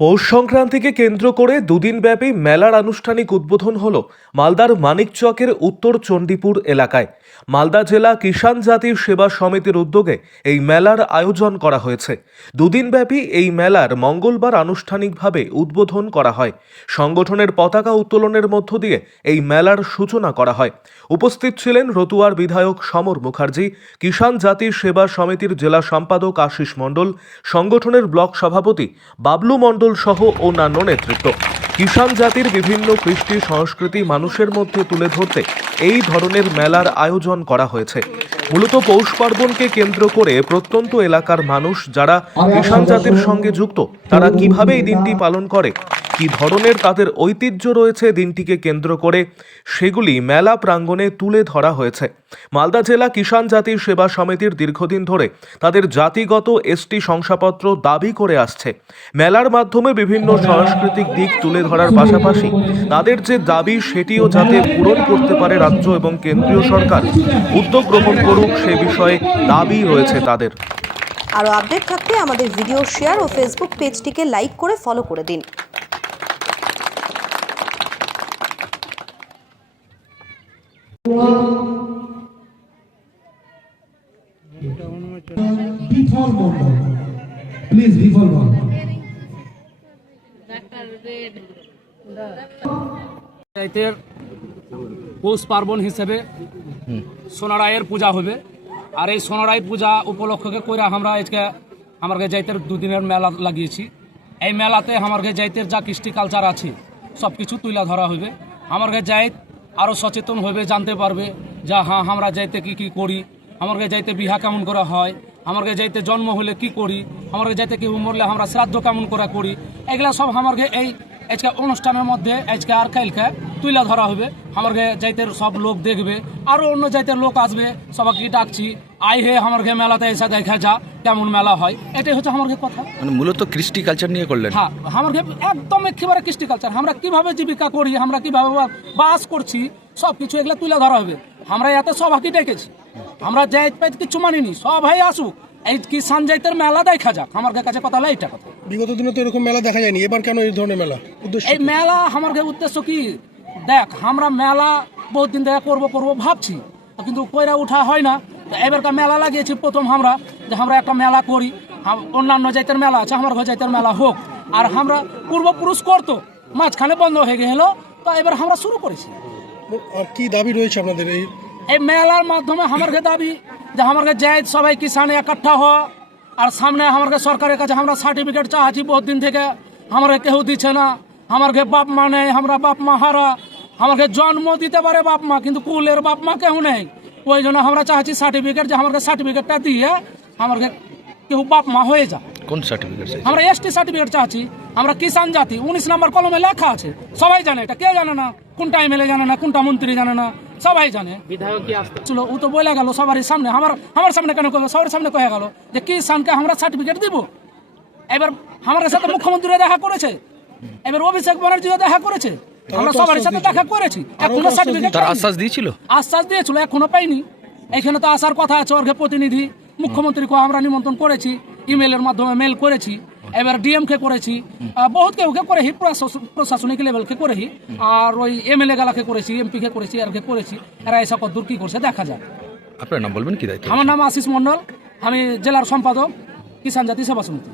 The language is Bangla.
পৌষ সংক্রান্তিকে কেন্দ্র করে দুদিনব্যাপী মেলার আনুষ্ঠানিক উদ্বোধন হল মালদার মানিকচকের উত্তর চণ্ডীপুর এলাকায়। মালদা জেলা কিষাণ জাতির সেবা সমিতির উদ্যোগে এই মেলার আয়োজন করা হয়েছে। দুদিনব্যাপী এই মেলার মঙ্গলবার আনুষ্ঠানিকভাবে উদ্বোধন করা হয়। সংগঠনের পতাকা উত্তোলনের মধ্য দিয়ে এই মেলার সূচনা করা হয়। উপস্থিত ছিলেন রতুয়ার বিধায়ক সমর মুখার্জি, কিষাণ জাতির সেবা সমিতির জেলা সম্পাদক আশিস মণ্ডল, সংগঠনের ব্লক সভাপতি বাবলু মণ্ডল সহ অন্যান্য নেতৃত্ব। কিষাণ জাতির বিভিন্ন কৃষ্টি সংস্কৃতি মানুষের মধ্যে তুলে ধরতে এই ধরনের মেলার আয়োজন করা হয়েছে। মূলত পৌষ পার্বণকে কেন্দ্র করে প্রত্যন্ত এলাকার মানুষ যারা কিষাণ জাতির সঙ্গে যুক্ত, তারা কীভাবে এই দিনটি পালন করে কি ধরনের তাদের ঐতিহ্য রয়েছে দিনটিকে কেন্দ্র করে, সেগুলি মেলা প্রাঙ্গণে তুলে ধরা হয়েছে। মালদা জেলা কিষাণ জাতির সেবা সমিতির দীর্ঘদিন ধরে তাদের জাতিগত এসটি শংসাপত্র দাবি করে আসছে। মেলার মাধ্যমে বিভিন্ন সাংস্কৃতিক দিক তুলে ধরার পাশাপাশি তাদের যে দাবি, সেটিও যাতে পূরণ করতে পারে রাজ্য এবং কেন্দ্রীয় সরকার, উদ্যোগ গ্রহণ করুক সে বিষয়ে দাবি রয়েছে তাদের। আরও আপডেট থাকতে আমাদের ভিডিও শেয়ার ও ফেসবুক পেজটিকে লাইক করে ফলো করে দিন। বিফল প্লিজ বিফল পৌষ পার্বণ হিসেবে সোনারায়ের পূজা হবে। আর এই সোনারাই পূজা উপলক্ষকে করে আমরা আজকে আমাকে যাইতের দুদিনের মেলা লাগিয়েছি। এই মেলাতে আমাকে যাইতের যা কৃষ্টি কালচার আছে সব কিছু তুলে ধরা হবে। আমাকে যাইত আরও সচেতন হবে জানতে পারবে যা হ্যাঁ আমরা যাইতে কি কি করি? আমাকে যাইতে বিহা কেমন করা হয়? আমাকে যাইতে জন্ম হলে কি করি? আমাকে যাইতে কেউ মরলে আমরা শ্রাদ্ধ কেমন করা করি? এগুলা সব আমাকে এই আজকে অনুষ্ঠানের মধ্যে আজকে আর কালকে তুলে ধরা হবে। আমাকে যাইতে সব লোক দেখবে আরও অন্য যাইতে লোক আসবে সবাইকে ডাকছি আই হে আমার ঘে মেলাতে এসে দেখা যা কেমন মেলা হয়। এটাই হচ্ছে আমাকে কথা। মানে মূলত কৃষ্টি কালচার নিয়ে করলেন? হ্যাঁ আমাকে একদম একেবারে কৃষ্টি কালচার আমরা কীভাবে জীবিকা করি আমরা কীভাবে বাস করছি সব কিছু এগুলো তুলে ধরা হবে। আমরা এতে সবাইকে ডেকেছি। আমরা যাই পাই কিছু মানিনি সবাই আসুক। এই কিষান যাইতের মেলা দেখা যাক আমার কাছে কথা হলো এইটা কথা। বিগত দিনে তো এরকম মেলা দেখা যায়নি। এবার কেন এই ধরনের মেলা? উদ্দেশ্য এই মেলা আমার উদ্দেশ্য কি? দেখ আমরা মেলা বহুত দিন থেকে করব করব ভাবছি। কিন্তু কইরা উঠা হয় না। তো এবারকার মেলা লাগিয়েছি প্রথম আমরা যে আমরা একটা মেলা করি। অন্যান্য জাতের মেলা আছে আমার ঘর জাতের মেলা হোক। আর আমরা পূর্বপুরুষ করতো মাঝখানে বন্ধ হয়ে গেল। তো এবার আমরা শুরু করেছি। আর কি দাবি রয়েছে আপনাদের এই এই মেলার মাধ্যমে আমার দাবি যে আমার যাই সবাই কিষানে একাঠা হওয়া? আর সামনে আমার সরকারের কাছে আমরা সার্টিফিকেট চাচ্ছি বহুত দিন থেকে। আমার কেউ দিচ্ছে না। আমার বাপ মা নেই আমরা বাপ মা হারা। আমাকে জন্ম দিতে পারে বাপ মা কিন্তু কুলের বাপ মা কেউ নেই। ওই জন্য আমরা চাচ্ছি সার্টিফিকেট যে আমাকে সার্টিফিকেটটা দিয়ে আমাকে কেউ বাপ মা হয়ে যায় কোন সার্টিফিকেট আমরা এসটি সার্টিফিকেট চাচ্ছি আমরা কিষান জাতি উনিশ নম্বর কলমে লেখা আছে। সবাই জানে এটা। কেউ জানে না? কোনটা এমএলএ জানে না? কোনটা মন্ত্রী জানে না? সবাই জানে। বিধায়ক কি আসছিল ও তো বলে গেল সবারই সামনে। আমার আমার সামনে কেন কবে সবার সামনে কয়ে গেল যে কিষানকে আমরা সার্টিফিকেট দিব? এবার আমার সাথে মুখ্যমন্ত্রী দেখা করেছে। এবার অভিষেক ব্যানার্জিও দেখা করেছে। আমরা সবার সাথে দেখা করেছি। এখনও সার্টিফিকেট আশ্বাস দিয়েছিল? আশ্বাস দিয়েছিল এখনও পাইনি। এখানে তো আসার কথা আছে ওর প্রতিনিধি মুখ্যমন্ত্রীকে আমরা নিমন্ত্রণ করেছি ইমেলের মাধ্যমে মেল করেছি। এবার ডিএমকে করেছি। বহুত কেউ কে করেছি প্রশাসনিক লেভেলকে করেছি আর ওই এমএলএ গালাকে করেছি এমপিকে করেছি আর কে করেছি। এরা এসব দূর কি করছে দেখা যায় আপনার নাম বলবেন কি দায়িত্ব? আমার নাম আশিস মন্ডল আমি জেলার সম্পাদক কিষাণ জাতি সেবা সমিতি।